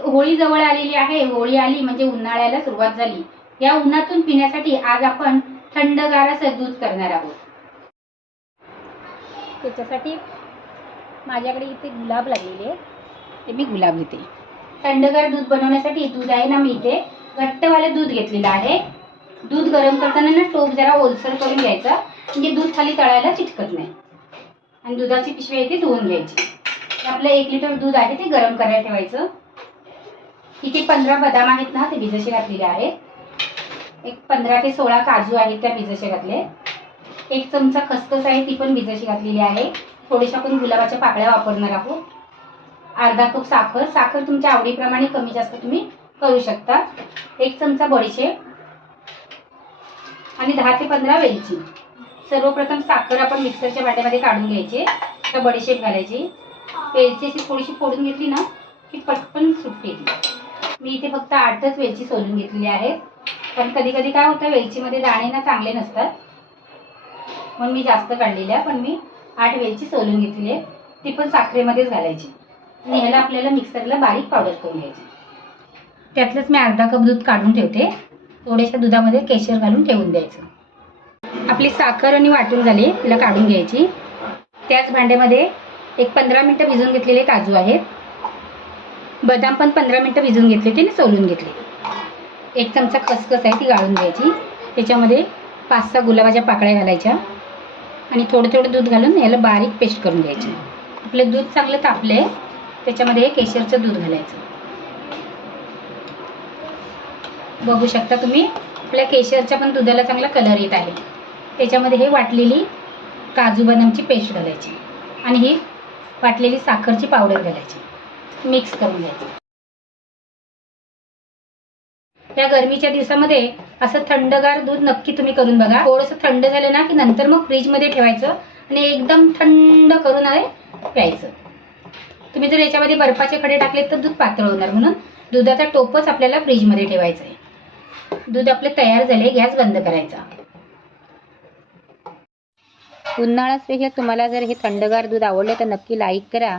होळी जवळ आलेली आहे. होळी आली म्हणजे उन्हाळ्याला सुरुवात झाली. या उन्हातून पिण्यासाठी आज आपण थंडगार असं दूध करणार आहोत. त्याच्यासाठी माझ्याकडे इथे गुलाब लागलेले ते मी गुलाब घेते. थंडगार दूध बनवण्यासाठी दूध आहे ना मी इथे. घट्टवाले दूध घेतलेलं आहे. दूध गरम करताना ना टोप जरा ओलसर करून घ्यायचा. म्हणजे दूध खाली तळायला चिटकत नाही. आणि दुधाची पिशवी आहे ती धुवून घ्यायची. आपलं एक लिटर दूध आहे ते गरम करायला ठेवायचं. इथे पंधरा बदाम आहेत ना ते भिजशी घातलेले आहेत. एक पंधरा ते सोळा काजू आहेत त्या भिजशी घातले. एक चमचा खसखस आहे ती पण भिजशी घातलेली आहे. थोड्याशा आपण गुलाबाच्या पाकळ्या वापरणार आहोत. अर्धा कप साखर. साखर तुमच्या आवडीप्रमाणे कमी जास्त तुम्ही करू शकता. एक चमचा बडीशेप. आणि दहा ते पंधरा वेलची. सर्वप्रथम साखर आपण मिक्सरच्या वाट्यामध्ये काढून घ्यायची. तर बडीशेप घालायची. वेलची अशी थोडीशी फोडून घेतली ना की पटकन सुटते ती. मी इथे फक्त आठच वेलची सोलून घेतलेली आहे. पण कधी कधी काय होतं वेलचीमध्ये दाणे ना चांगले नसतात. म्हणून मी जास्त काढलेल्या पण मी आठ वेलची सोलून घेतलेली आहे. ती पण साखरेमध्येच घालायची. आणि ह्याला आपल्याला मिक्सरला बारीक पावडर करून घ्यायची. त्यातलंच मी अर्धा कप दूध काढून ठेवते. थोड्याशा दुधामध्ये केशर घालून ठेवून द्यायचं. आपली साखर आणि वाटून झाली तिला काढून घ्यायची. त्याच भांड्यामध्ये एक पंधरा मिनटं भिजून घेतलेले काजू आहेत. बदाम पण पंधरा मिनटं भिजून घेतले होते सोलून घेतले. एक चमचा खसखस आहे ती गाळून घ्यायची. त्याच्यामध्ये पाच सहा गुलाबाच्या पाकळ्या घालायच्या आणि थोडं थोडं दूध घालून याला बारीक पेस्ट करून घ्यायची. आपलं दूध चांगलं तापलं आहे त्याच्यामध्ये केशरचं दूध घालायचं. बघू शकता तुम्ही आपल्या केशरच्या पण दुधाला चांगला कलर येत आहे. त्याच्यामध्ये हे वाटलेली काजू बदामची पेस्ट घालायची आणि ही वाटलेली साखरची पावडर घालायची. मिक्स करून घ्यायचं. या गरमीच्या दिवसामध्ये असं थंडगार दूध नक्की तुम्ही करून बघा. थोडंसं थंड झालं ना की नंतर मग फ्रीजमध्ये ठेवायचं आणि एकदम थंड करून आहे प्यायचं. तुम्ही जर याच्यामध्ये बर्फाचे खडे टाकले तर दूध पातळ होणार. म्हणून दुधाचा टोपच आपल्याला फ्रीजमध्ये ठेवायचं आहे. दूध आपले तयार झाले गॅस बंद करायचा. उन्हाळा स्पेशल तुम्हाला जर हे थंडगार दूध आवडलं तर नक्की लाईक करा.